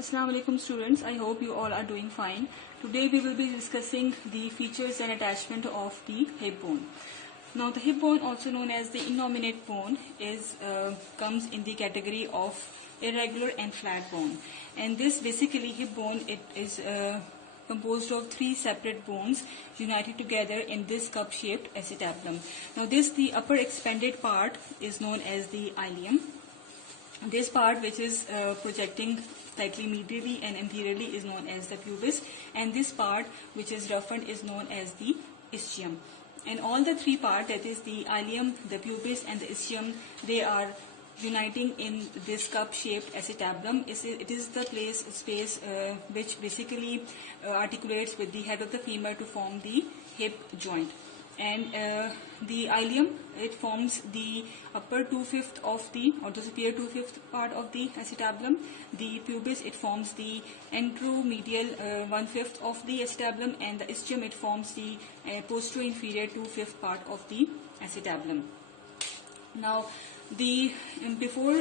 Assalamu alaikum students, I hope you all are doing fine. Today we will be discussing the features and attachment of the hip bone. Now the hip bone, also known as the innominate bone, comes in the category of irregular and flat bone. And this basically hip bone, it is composed of three separate bones united together in this cup-shaped acetabulum. Now the upper expanded part is known as the ilium. This part which is projecting slightly medially and anteriorly is known as the pubis, and this part which is roughened is known as the ischium. And all the three parts, that is the ilium, the pubis and the ischium, they are uniting in this cup-shaped acetabulum. It is the space which basically articulates with the head of the femur to form the hip joint. And the ilium, it forms the upper 2/5 of the, or the superior 2/5 part of the acetabulum. The pubis, it forms the anteromedial 1/5 of the acetabulum, and the ischium, it forms the posterior inferior 2/5 part of the acetabulum. Now, before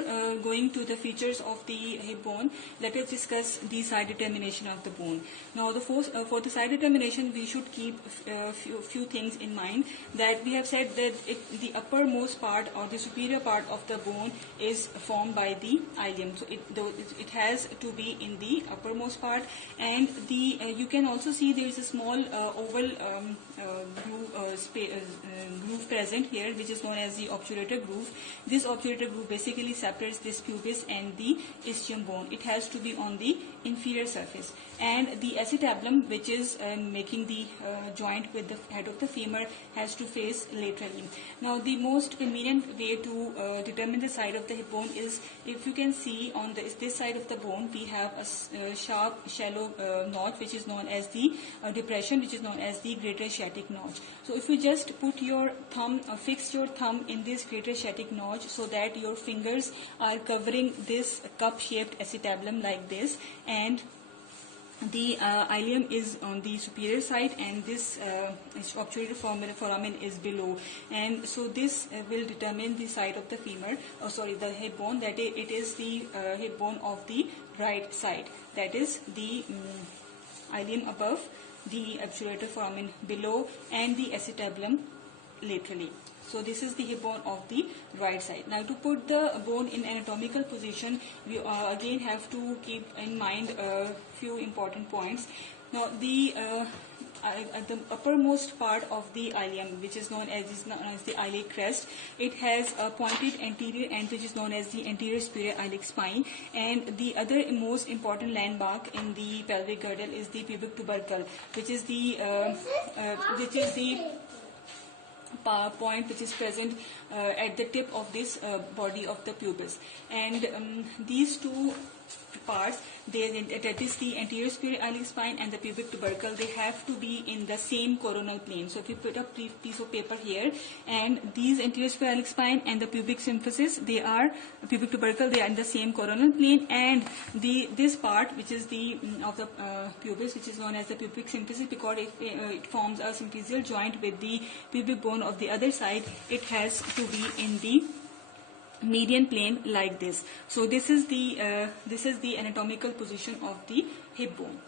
going to the features of the hip bone, let us discuss the side determination of the bone. Now, for the side determination, we should keep few things in mind. That we have said that the uppermost part or the superior part of the bone is formed by the ilium. So it has to be in the uppermost part, and you can also see there is a small oval groove present here, which is known as the obturator groove. This obturator groove basically separates this pubis and the ischium bone. It has to be on the inferior surface, and the acetabulum, which is making the joint with the head of the femur, has to face laterally. Now, the most convenient way to determine the side of the hip bone is, if you can see on this side of the bone, we have a sharp, shallow notch, which is known as the depression, which is known as the greater sciatic notch. So, if you just put your thumb, fix your thumb in this greater sciatic notch, so that your fingers are covering this cup-shaped acetabulum like this, and the ilium is on the superior side, and this obturator foramen is below, and so this will determine the side of the femur, the hip bone, that it is the hip bone of the right side, that is the ilium above, the obturator foramen below, and the acetabulum laterally. So this is the hip bone of the right side. Now, to put the bone in anatomical position, we again have to keep in mind a few important points. Now, at the uppermost part of the ilium, which is known as the iliac crest, it has a pointed anterior end, which is known as the anterior superior iliac spine, and the other most important landmark in the pelvic girdle is the pubic tubercle, which is the point which is present at the tip of this body of the pubis. And these two parts, that is the anterior superior iliac spine and the pubic tubercle, they have to be in the same coronal plane. So if you put a piece of paper here, and these anterior superior iliac spine and the pubic symphysis, pubic tubercle, they are in the same coronal plane, and this part, which is the of the pubis, which is known as the pubic symphysis, because it forms a symphysial joint with the pubic bone of the other side, it has to be in the median plane like this. So this is the anatomical position of the hip bone.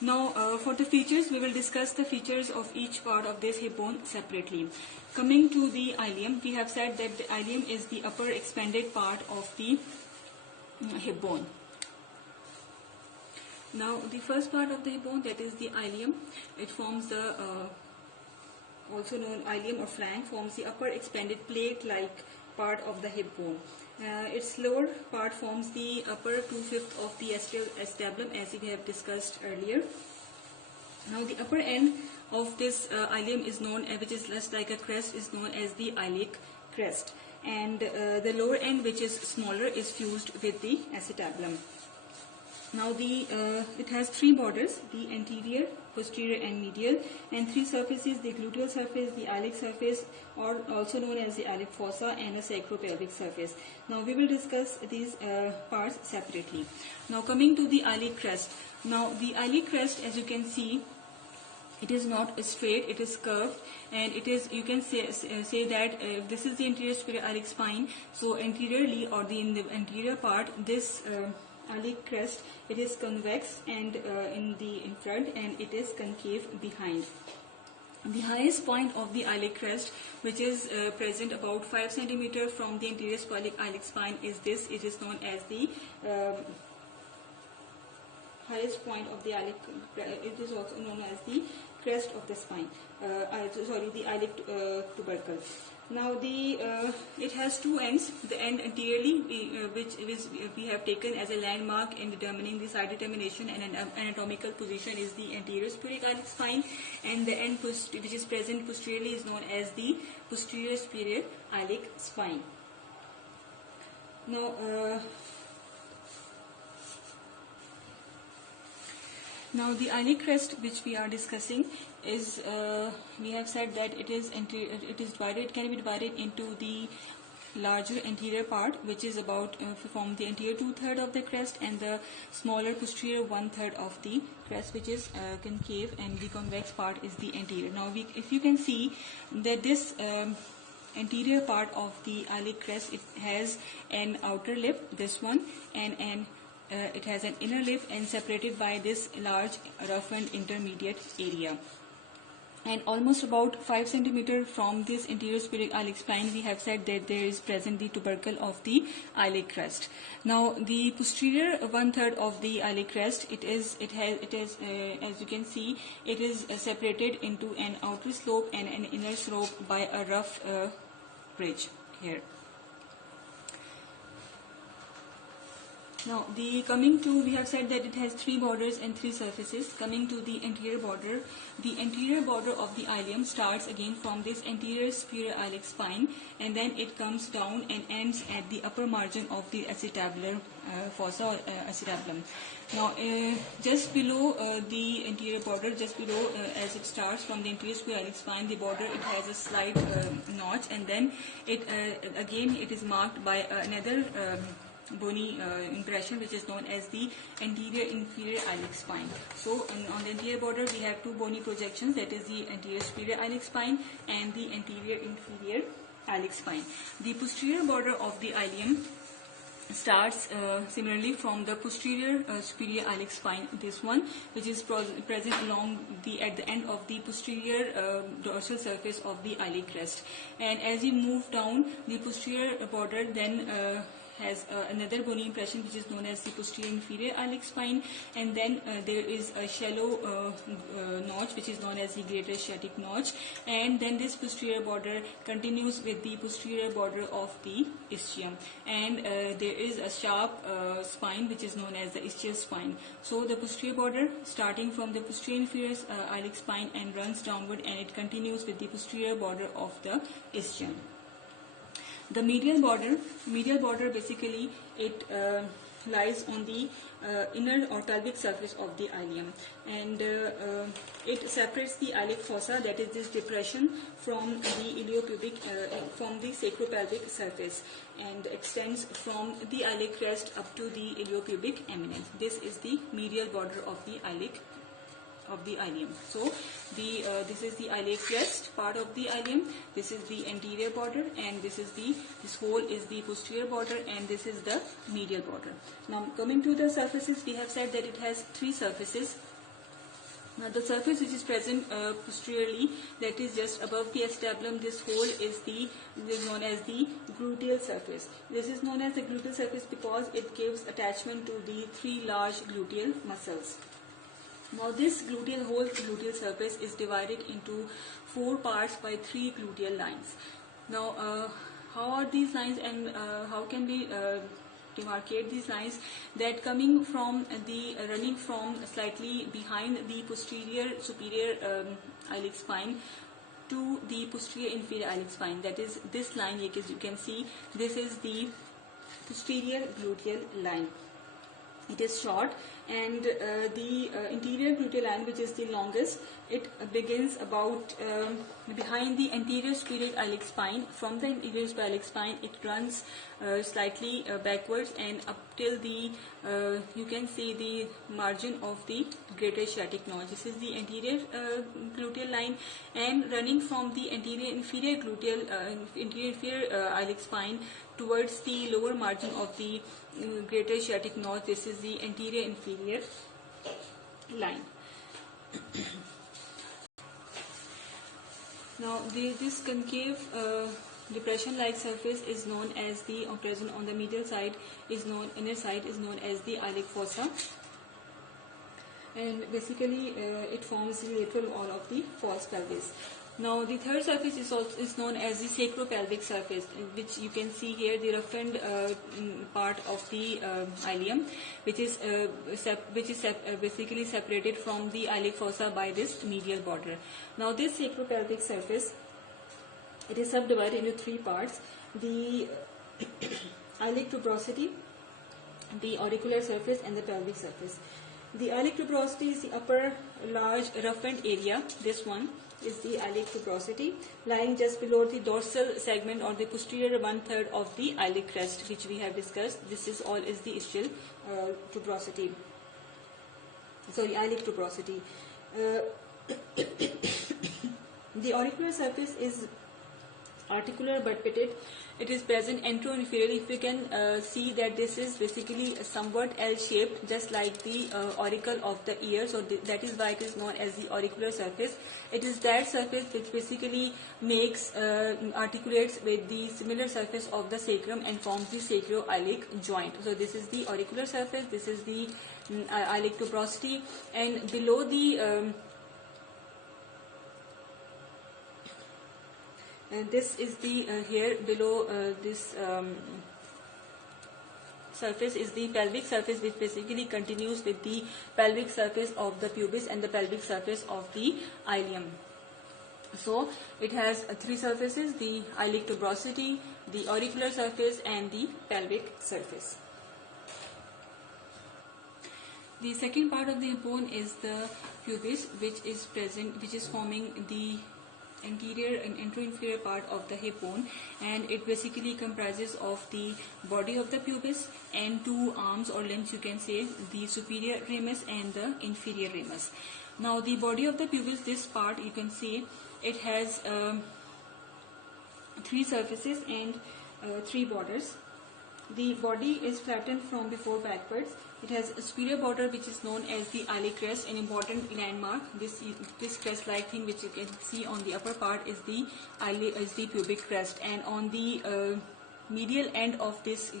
Now, for the features, we will discuss the features of each part of this hip bone separately. Coming to the ilium, we have said that the ilium is the upper expanded part of the hip bone. Now, the first part of the hip bone, that is the ilium, it forms the also known ilium or flank, forms the upper expanded plate-like part of the hip bone. Its lower part forms the upper 2/5 of the acetabulum, as we have discussed earlier. Now, the upper end of this ilium is known, which is just like a crest, is known as the iliac crest, and the lower end, which is smaller, is fused with the acetabulum. Now, it has three borders: the anterior, posterior and medial, and three surfaces: the gluteal surface, the iliac surface, or also known as the iliac fossa, and a sacropelvic surface. Now, we will discuss these parts separately. Now, coming to the iliac crest. Now, the iliac crest, as you can see, it is not straight, it is curved, and it is, you can say that this is the anterior superior iliac spine. So anteriorly, or in the anterior part, this iliac crest, it is convex and in front, and it is concave behind. The highest point of the iliac crest, which is present about 5 cm from the anterior iliac spine, is this. It is known as the highest point of the iliac. It is also known as the crest of the spine. The iliac tubercle. Now it has two ends. The end anteriorly, which we have taken as a landmark in determining the site determination and an anatomical position, is the anterior superior iliac spine, and the end which is present posteriorly is known as the posterior superior iliac spine. Now the iliac crest, which we are discussing, is we have said that it can be divided into the larger anterior part, which is about from the anterior 2/3 of the crest, and the smaller posterior 1/3 of the crest, which is concave, and the convex part is the anterior. Now if you can see that this anterior part of the iliac crest, it has an outer lip, this one, and it has an inner lip, and separated by this large roughened intermediate area. And almost about 5 cm from this anterior superior iliac spine, we have said that there is present the tubercle of the iliac crest. Now the posterior 1/3 of the iliac crest, it is as you can see, it is separated into an outer slope and an inner slope by a rough ridge here. Now we have said that it has 3 borders and 3 surfaces. Coming to the anterior border of the ilium starts again from this anterior superior iliac spine, and then it comes down and ends at the upper margin of the acetabular fossa or acetabulum. Now just below the anterior border, as it starts from the anterior superior iliac spine, the border, it has a slight notch, and then it is marked by another bony impression, which is known as the anterior inferior iliac spine. So on the anterior border we have 2 bony projections, that is the anterior superior iliac spine and the anterior inferior iliac spine. The posterior border of the ilium starts similarly from the posterior superior iliac spine, this one, which is present along at the end of the posterior dorsal surface of the iliac crest. And as you move down, the posterior border then has another bony impression, which is known as the posterior inferior iliac spine, and then there is a shallow notch, which is known as the greater sciatic notch, and then this posterior border continues with the posterior border of the ischium, and there is a sharp spine, which is known as the ischial spine. So the posterior border, starting from the posterior inferior iliac spine and runs downward, and it continues with the posterior border of the ischium. The medial border basically it lies on the inner or pelvic surface of the ilium, and it separates the iliac fossa, that is this depression, from the iliopubic, from the sacropelvic surface, and extends from the iliac crest up to the iliopubic eminence. This is the medial border of the ilium. So this is the iliac crest part of the ilium, this is the anterior border, and this whole is the posterior border, and this is the medial border. Now coming to the surfaces, we have said that it has 3 surfaces. Now the surface which is present posteriorly, that is just above the acetabulum, this whole is known as the gluteal surface. This is known as the gluteal surface because it gives attachment to the 3 large gluteal muscles. Now this whole gluteal surface is divided into 4 parts by 3 gluteal lines. Now how are these lines, and how can we demarcate these lines? That running from slightly behind the posterior superior iliac spine to the posterior inferior iliac spine, that is this line, as you can see, this is the posterior gluteal line. It is short, and the interior gluteal line, which is the longest, it begins about behind the anterior spherical iliac spine. From the anterior spherical iliac spine, it runs slightly backwards and up till the you can see the margin of the greater sciatic notch. This is the anterior gluteal line, and running from the anterior inferior gluteal iliac spine towards the lower margin of the greater sciatic notch. This is the anterior inferior line. Now this concave depression-like surface is known as the, present on the medial side, inner side is known as the iliac fossa, and basically it forms the lateral wall of the false pelvis. Now the third surface is known as the sacropelvic surface, which you can see here, the roughened part of the ilium, which is basically separated from the iliac fossa by this medial border. Now this sacropelvic surface, it is subdivided into three parts: the iliac tuberosity, the auricular surface, and the pelvic surface. The iliac tuberosity is the upper large roughened area. This one is the iliac tuberosity, lying just below the dorsal segment or the posterior 1/3 of the iliac crest, which we have discussed. This is all is the ischial tuberosity. Sorry, iliac tuberosity. The auricular surface is articular but pitted. It is present anteroinferiorly. If you can see that this is basically somewhat L-shaped, just like the auricle of the ear. So that is why it is known as the auricular surface. It is that surface which basically makes articulates with the similar surface of the sacrum and forms the sacroiliac joint. So this is the auricular surface. This is the iliac tuberosity, and below the this is the here below this surface is the pelvic surface, which basically continues with the pelvic surface of the pubis and the pelvic surface of the ilium. So it has three surfaces: the iliac tuberosity, the auricular surface, and the pelvic surface. The second part of the hip bone is the pubis, which is forming the anterior and anteroinferior part of the hip bone, and it basically comprises of the body of the pubis and two arms or limbs, you can say, the superior ramus and the inferior ramus. Now the body of the pubis, this part you can see, it has three surfaces and three borders. The body is flattened from before backwards. It has a superior border which is known as the iliac crest, an important landmark. This crest-like thing which you can see on the upper part is the pubic crest, and on the medial end of this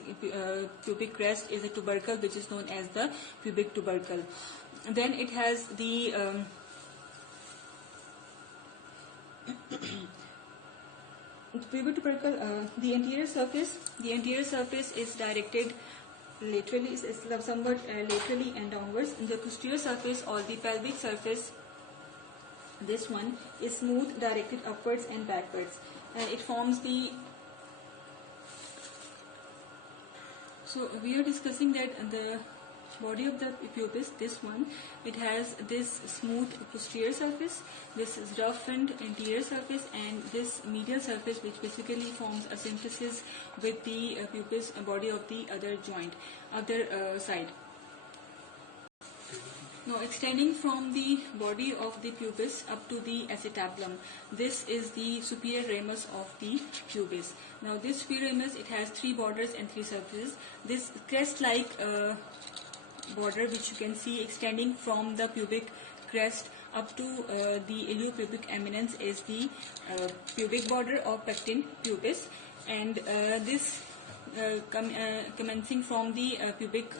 pubic crest is a tubercle which is known as the pubic tubercle. Then it has the pubic tubercle, the anterior surface. The anterior surface is directed laterally, is somewhat laterally and downwards. In the posterior surface or the pelvic surface, this one is smooth, directed upwards and backwards, and it forms the. So we are discussing that the body of the pubis, this one, it has this smooth posterior surface, this is roughened anterior surface, and this medial surface, which basically forms a synthesis with the pubis body of the other side. Now extending from the body of the pubis up to the acetabulum, this is the superior ramus of the pubis. Now this superior ramus, it has three borders and three surfaces. This crest-like border, which you can see extending from the pubic crest up to the iliopubic eminence, is the pubic border of pecten pubis, and this commencing from the pubic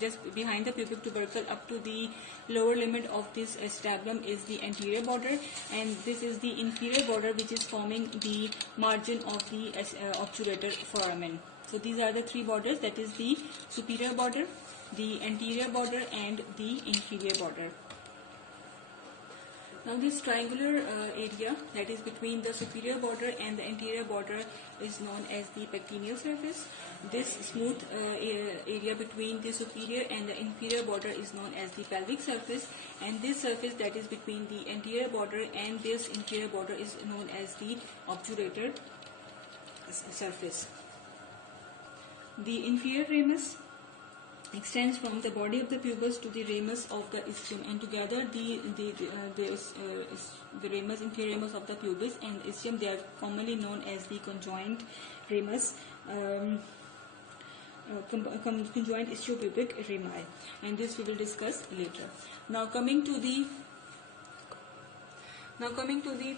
just behind the pubic tubercle up to the lower limit of this acetabulum is the anterior border, and this is the inferior border which is forming the margin of the obturator foramen. So these are the three borders, that is the superior border, the anterior border, and the inferior border. Now this triangular area that is between the superior border and the anterior border is known as the pectineal surface. This smooth area between the superior and the inferior border is known as the pelvic surface, and this surface that is between the anterior border and this inferior border is known as the obturator surface. The inferior ramus extends from the body of the pubis to the ramus of the ischium, and together the ramus, inferior ramus of the pubis and the ischium, they are commonly known as the conjoint ramus, conjoint ischiopubic rami, and this we will discuss later. Now coming to the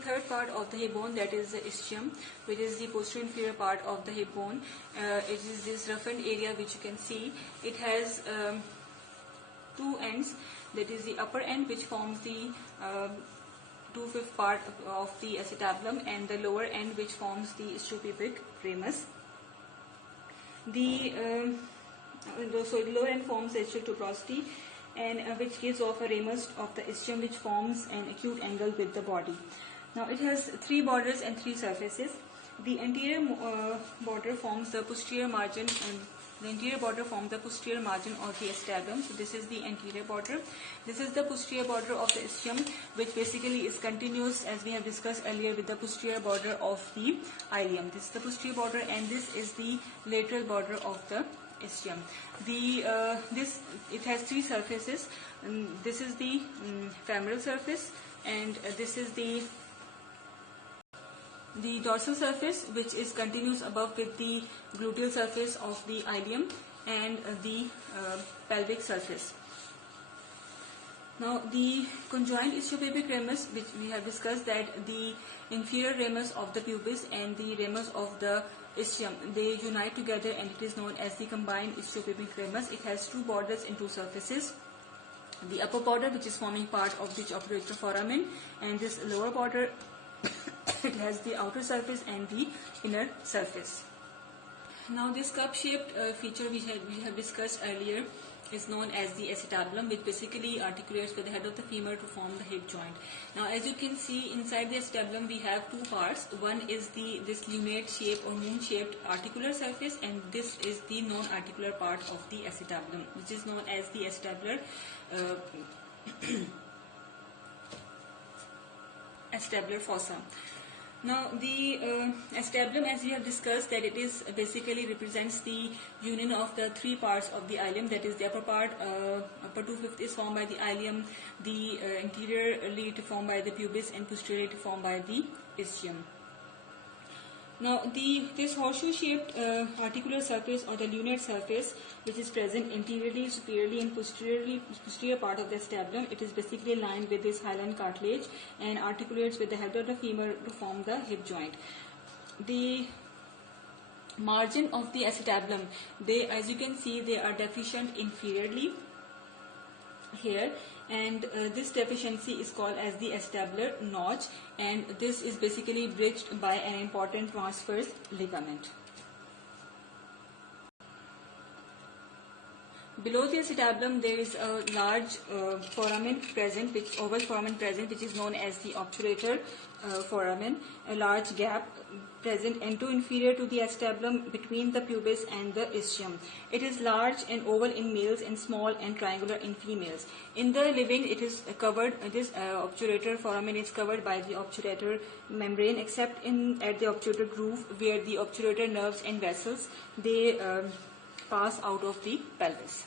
third part of the hip bone, that is the ischium, which is the posterior inferior part of the hip bone. It is this roughened area which you can see. It has two ends, that is the upper end which forms the 2/5 part of the acetabulum, and the lower end which forms the ischiopubic ramus. The lower end forms the ischial tuberosity, and which gives off a ramus of the ischium which forms an acute angle with the body. Now it has three borders and three surfaces. The anterior border forms the posterior margin, and the anterior border forms the posterior margin of the acetabulum. So this is the anterior border. This is the posterior border of the ischium, which basically is continuous, as we have discussed earlier, with the posterior border of the ilium. This is the posterior border, and this is the lateral border of the ischium. It has three surfaces. This is the femoral surface, and this is the dorsal surface, which is continuous above with the gluteal surface of the ilium, and the pelvic surface. Now the conjoint ischiopubic ramus, which we have discussed, that the inferior ramus of the pubis and the ramus of the ischium, they unite together, and it is known as the combined ischiopubic ramus. It has two borders and two surfaces. The upper border, which is forming part of the obturator foramen, and this lower border it has the outer surface and the inner surface. Now this cup-shaped feature we have discussed earlier is known as the acetabulum, which basically articulates with the head of the femur to form the hip joint. Now as you can see, inside the acetabulum we have two parts. One is this lunate shape or moon shaped articular surface, and this is the non-articular part of the acetabulum, which is known as the acetabular acetabular fossa. Now the acetabulum, as we have discussed, that it is basically represents the union of the three parts of the ilium, that is the upper part, upper 2/5 is formed by the ilium, the anteriorly formed by the pubis, and posteriorly formed by the ischium. Now this horseshoe shaped articular surface or the lunate surface, which is present anteriorly, superiorly, and posterior part of the acetabulum, it is basically lined with this hyaline cartilage and articulates with the head of the femur to form the hip joint. The margin of the acetabulum, as you can see, they are deficient inferiorly here, and this deficiency is called as the acetabular notch, and this is basically bridged by an important transverse ligament. Below the acetabulum there is a large foramen present, oval foramen present, which is known as the obturator foramen, a large gap present inferior to the acetabulum between the pubis and the ischium. It is large and oval in males and small and triangular in females. In the living, it is covered, this obturator foramen is covered by the obturator membrane, except at the obturator groove, where the obturator nerves and vessels, they pass out of the pelvis.